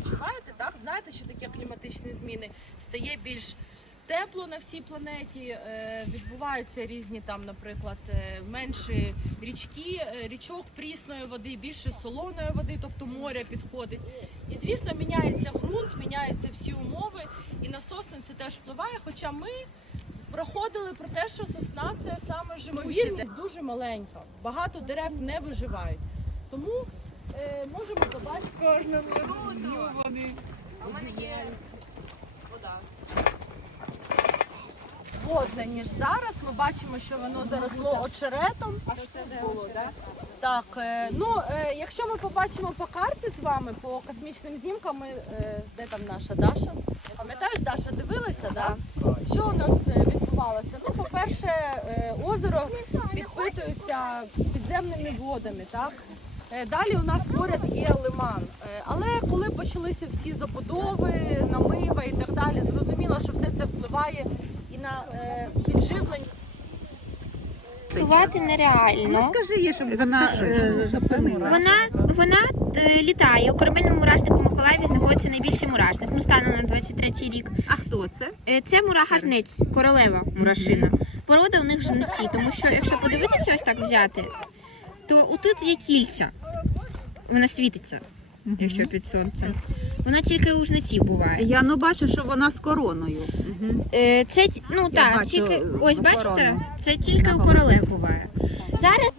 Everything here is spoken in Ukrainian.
Відчуваєте, так? Знаєте, що таке кліматичні зміни? Стає більш тепло на всій планеті, е, відбуваються різні там, наприклад, е, менші річки, е, річок прісної води, більше солоної води, тобто моря підходить. І звісно, міняється ґрунт, міняються всі умови, і на сосни це теж впливає. Хоча ми проходили про те, що сосна це саме живовірність дуже маленька. Багато дерев не виживають. Тому е, можемо побачити кожному вони. А в мене є вода. водне, ніж зараз. Ми бачимо, що воно заросло очеретом. А що це було, так? Так, е, ну е, якщо ми побачимо по карті з вами, по космічним знімкам, ми, е, де там наша Даша? Пам'ятаєш, Даша, дивилася, да? Що у нас е, відбувалося? Ну, по-перше, е, озеро підпитується підземними водами, так? Е, Далі у нас поряд є лиман. Е, Але коли почалися всі забудови, намива і так далі, зрозуміло, що все це впливає і на е, підживлення. Сувати нереально. Скажи їй, щоб вона зупинила. Вона вона е, літає. У корабельному мурашнику Миколаєві знаходиться найбільший мурашник. Ну станом на 23 рік. А хто це? Е, Це мураха жниць, королева мурашина. Порода у них жниці, тому що якщо подивитися ось так взяти, то отут є кільця. Вона світиться, якщо під сонцем. Вона тільки у жниці буває. Я ну бачу, що вона з короною. Угу. Е, Це ну так, бачу тільки ось бачите, корону. це тільки у королев буває. Зараз